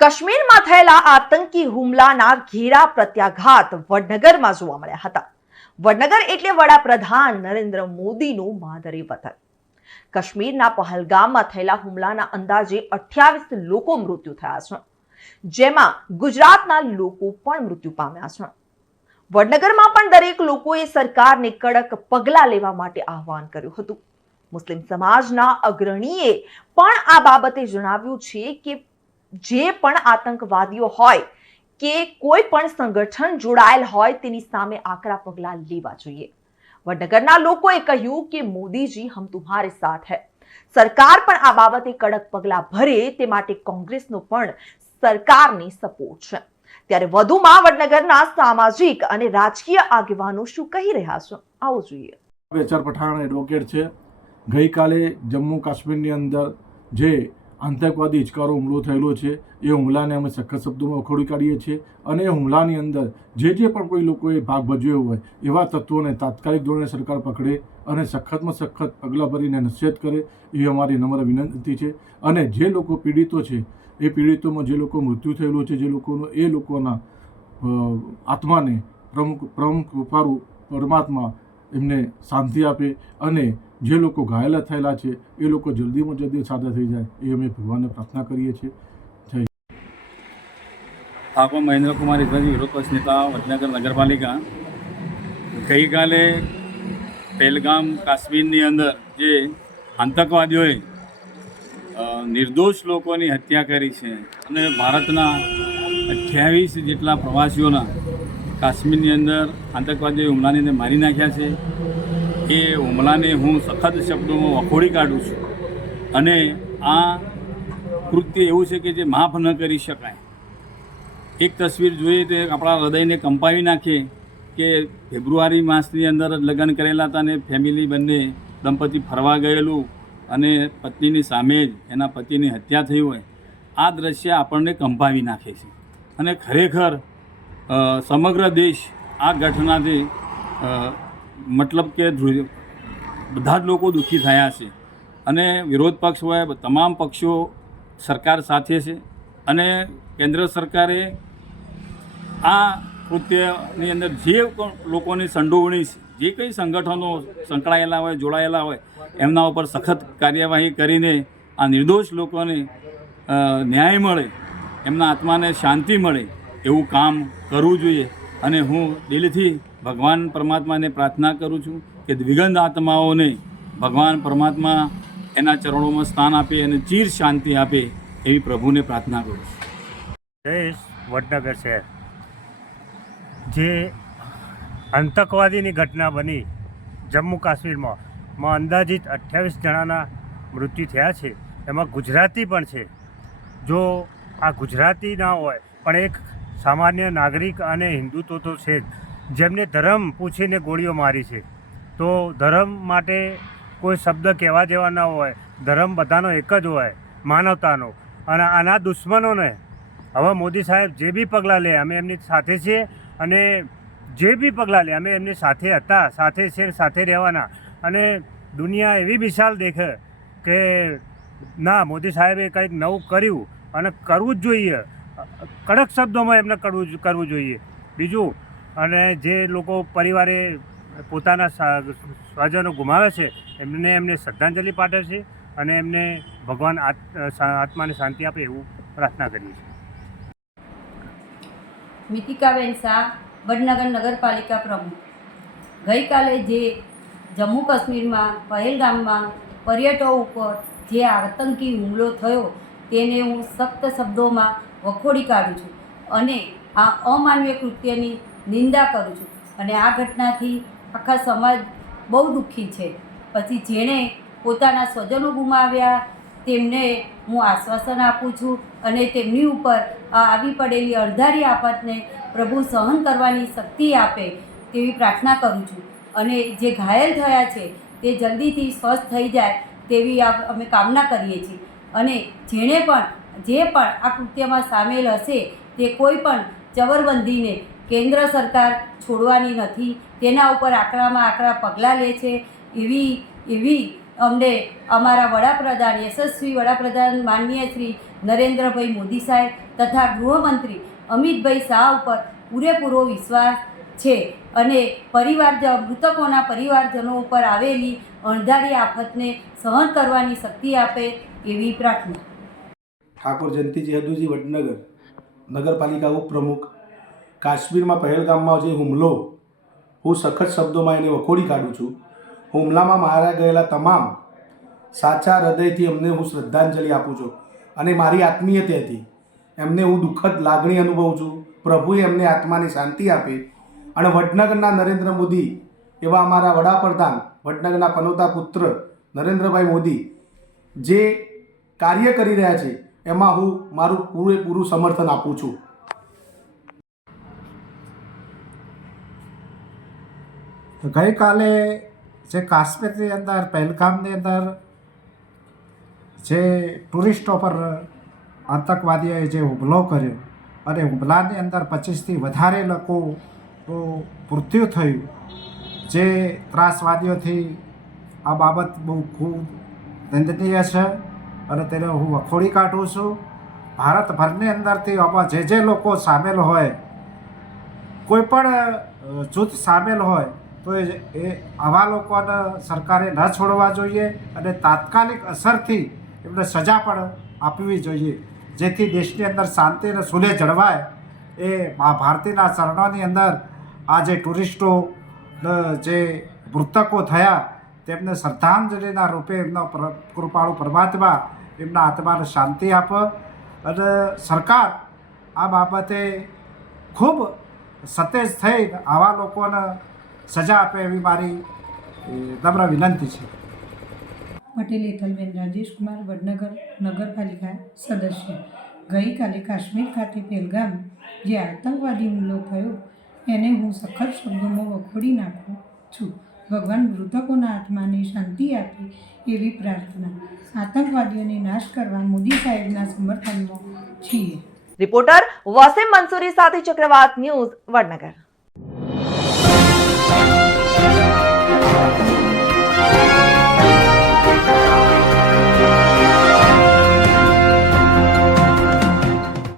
કાશ્મીરમાં થયેલા આતંકી હુમલાના ઘેરા પ્રત્યાઘાત વડનગરમાં જોવા મળ્યા હતા। વડનગર એટલે વડાપ્રધાન નરેન્દ્ર મોદીનું માદરે વતન। કાશ્મીરના પહલગામમાં થયેલા હુમલાના અંદાજે 28 લોકો મૃત્યુ થયા છે, જેમાં ગુજરાતના લોકો પણ મૃત્યુ પામ્યા છે। વડનગરમાં પણ દરેક લોકોએ સરકારને કડક પગલાં લેવા માટે આહવાન કર્યું હતું। મુસ્લિમ સમાજના અગ્રણીએ પણ આ બાબતે જણાવ્યું છે કે જે પણ આતંકવાદીઓ હોય કે કોઈ પણ સંગઠન જોડાયેલ હોય તેની સામે આકરા પગલાં લેવા જોઈએ। વડનગરના લોકોએ કહ્યું કે મોદીજી હમ તુમ્હારે સાથ હૈ। સરકાર પણ આ બાબતે કડક પગલાં ભરે તે માટે કોંગ્રેસનો પણ સરકારની સપોર્ટ છે। ત્યારે વધુમાં વડનગરના સામાજિક અને રાજકીય આગેવાનો શું કહી રહ્યા છે, આવો જોઈએ। વેચર પઠાણ એડવોકેટ છે। ગઈકાલે જમ્મુ કાશ્મીરની અંદર જે આતંકવાદી હિચકારો હુમલો થયેલો છે એ હુમલાને અમે સખત શબ્દોમાં વખોડી કાઢીએ છીએ અને એ હુમલાની અંદર જે પણ કોઈ લોકોએ ભાગ ભજવ્યો હોય એવા તત્વોને તાત્કાલિક ધોરણે સરકાર પકડે અને સખતમાં સખત પગલાં ભરીને નસીહત કરે એ અમારી નમ્ર વિનંતી છે। અને જે લોકો પીડિતો છે એ પીડિતોમાં જે લોકો મૃત્યુ થયેલું છે એ લોકોના આત્માને પ્રમુખ કૃપાળુ પરમાત્મા એમને શાંતિ આપે અને જે લોકો ઘાયલ થયેલા છે એ લોકો જલ્દીમાં જલ્દી સાજા થઈ જાય એ અમે ભગવાનને પ્રાર્થના કરીએ છીએ। જય ઠાકોર મહેન્દ્ર કુમાર ઈશ્વરજી, વિરોધ પક્ષ નેતા, વડનગર નગરપાલિકા। ગઈકાલે પહેલગામ કાશ્મીરની અંદર જે આતંકવાદીઓએ નિર્દોષ લોકોની હત્યા કરી છે અને ભારતના 28 જેટલા પ્રવાસીઓના કાશ્મીરની અંદર આતંકવાદીઓએ હુમલાની અંદર મારી નાખ્યા છે। એ હુમલાને હું સખત શબ્દોમાં વખોડી કાઢું છું અને આ કૃત્ય એવું છે કે જે માફ ન કરી શકાય। એક તસવીર જોઈએ તો આપણા હૃદયને કંપાવી નાખે કે ફેબ્રુઆરી માસની અંદર જ લગ્ન કરેલા હતા અને ફેમિલી બંને દંપતી ફરવા ગયેલું અને પત્નીની સામે જ એના પતિની હત્યા થઈ હોય, આ દ્રશ્ય આપણને કંપાવી નાખે છે અને ખરેખર સમગ્ર દેશ આ ઘટનાથી મતલબ કે બધા જ લોકો દુઃખી થયા છે અને વિરોધ પક્ષ હોય તમામ પક્ષો સરકાર સાથે છે અને કેન્દ્ર સરકારે આ કૃત્યની અંદર જે લોકોની સંડોવણી જે કંઈ સંગઠનો સંકળાયેલા હોય જોડાયેલા હોય એમના ઉપર સખત કાર્યવાહી કરીને આ નિર્દોષ લોકોને ન્યાય મળે, એમના આત્માને શાંતિ મળે એવું કામ કરવું જોઈએ। અને હું દિલથી ભગવાન પરમાત્માને પ્રાર્થના કરું છું કે દિવ્યગંધ આત્માઓને ભગવાન પરમાત્મા એના ચરણોમાં સ્થાન આપે અને ચીર શાંતિ આપે એવી પ્રભુને પ્રાર્થના કરું છું। જય વડનગર શહેર જે આતંકવાદીની ઘટના બની જમ્મુ કાશ્મીરમાં અંદાજિત 28 જણાના મૃત્યુ થયા છે, એમાં ગુજરાતી પણ છે। જો આ ગુજરાતી ના હોય પણ એક સામાન્ય નાગરિક અને હિન્દુત્વ તો છે જ, જેમને ધર્મ પૂછીને ગોળીઓ મારી છે, તો ધર્મ માટે કોઈ શબ્દ કહેવા જેવા ના હોય। ધર્મ બધાનો એક જ હોય, માનવતાનો। અને આના દુશ્મનોને હવે મોદી સાહેબ જે બી પગલાં લે અમે એમની સાથે છીએ અને જે બી પગલાં લે અમે એમની સાથે હતા, સાથે છે, સાથે રહેવાના। અને દુનિયા એવી વિશાળ દેખે કે ના, મોદી સાહેબે કંઈક નવું કર્યું અને કરવું જ જોઈએ, કડક શબ્દોમાં એમને કરવું જોઈએ। બીજું, અને જે લોકો પરિવારે પોતાના સ્વજનો ગુમાવે છે એમને શ્રદ્ધાંજલિ પાઠવે છે અને એમને ભગવાન આત્માને શાંતિ આપે એવું પ્રાર્થના કરીએ છીએ। મિતિકાબેન શાહ, વડનગર નગરપાલિકા પ્રમુખ। ગઈકાલે જે જમ્મુ કાશ્મીરમાં પહેલગામમાં પર્યટકો ઉપર જે આતંકી હુમલો થયો તેને હું સખ્ત શબ્દોમાં વખોડી કાઢું છું અને આ અમાનવીય કૃત્યની નિંદા કરું છું અને આ ઘટનાથી આખા સમાજ બહુ દુઃખી છે। પછી જેણે પોતાના સ્વજનો ગુમાવ્યા તેમને હું આશ્વાસન આપું છું અને તેમની ઉપર આવી પડેલી અણધારી આફતને પ્રભુ સહન કરવાની શક્તિ આપે તેવી પ્રાર્થના કરું છું અને જે ઘાયલ થયા છે તે જલ્દીથી સ્વસ્થ થઈ જાય તેવી અમે કામના કરીએ છીએ। અને જે પણ આ કૃત્યમાં સામેલ હશે તે કોઈ પણ ચવરબંધીને કેન્દ્ર સરકાર છોડવાની નથી, તેના ઉપર આકરામાં આકરા પગલાં લે છે એવી અમને અમારા વડાપ્રધાન, યશસ્વી વડાપ્રધાન માનનીય શ્રી નરેન્દ્રભાઈ મોદી સાહેબ તથા ગૃહમંત્રી અમિતભાઈ શાહ ઉપર પૂરેપૂરો વિશ્વાસ છે અને મૃતકોના પરિવારજનો ઉપર આવેલી અણધારી આફતને સહન કરવાની શક્તિ આપે એવી પ્રાર્થના. ઠાકોર જયંતિ હેદુજી વડનગર નગરપાલિકા ઉપપ્રમુખ. કાશ્મીરમાં પહેલગામમાં જે હુમલો, હું સખત શબ્દોમાં એને વખોડી કાઢું છું. હુમલામાં મારા ગયેલા તમામ સાચા હૃદયથી એમને હું શ્રદ્ધાંજલિ આપું છું અને મારી આત્મીયતાથી એમને હું દુઃખદ લાગણી અનુભવું છું. પ્રભુએ એમને આત્માને શાંતિ આપે અને વડનગરના નરેન્દ્ર મોદી એવા અમારા વડાપ્રધાન, વડનગરના પનોતા પુત્ર નરેન્દ્રભાઈ મોદી જે કાર્ય કરી રહ્યા છે એમાં હું મારું પૂરેપૂરું સમર્થન આપું છું. ગઈકાલે જે કાશ્મીરની અંદર પહેલગામની અંદર જે ટુરિસ્ટો પર આતંકવાદીઓએ જે હુમલો કર્યો અને હુમલાની અંદર 25થી વધારે લોકોનું મૃત્યુ થયું, જે ત્રાસવાદીઓથી આ બાબત બહુ ખૂબ નિંદનીય છે અને તેને હું વખોડી કાઢું છું. ભારતભરની અંદરથી આમાં જે લોકો સામેલ હોય, કોઈ પણ જૂથ સામેલ હોય તો એ આવા લોકોને સરકારે ન છોડવા જોઈએ અને તાત્કાલિક અસરથી એમને સજા પણ આપવી જોઈએ, જેથી દેશની અંદર શાંતિ અને સુલેહ જળવાય. એ ભારતીના ચરણોની અંદર આ જે ટુરિસ્ટો જે મૃતકો થયા તેમને શ્રદ્ધાંજલિના રૂપે એમનો કૃપાળુ પરમાત્મા એમના આત્માને શાંતિ આપે અને સરકાર આ બાબતે ખૂબ સતેજ થઈને આવા લોકોને સજા આપે એવી મારી નમ્ર વિનંતી છે. પટેલ હેતલબેન રાજેશકુમાર, વડનગર નગરપાલિકા સદસ્ય. ગઈકાલે કાશ્મીર ખાતે પહેલગામ જે આતંકવાદી હુમલો થયો એને હું સખત શબ્દોમાં વખોડી નાખું છું. ભગવાન મૃતકોના આત્માને શાંતિ આપે એવી પ્રાર્થના. આતંકવાદીઓને નાશ કરવા મોદી સાહેબના સમર્થનમાં છીએ. રિપોર્ટર વસીમ મંસૂરી સાથે ચક્રવાત ન્યૂઝ, વડનગર.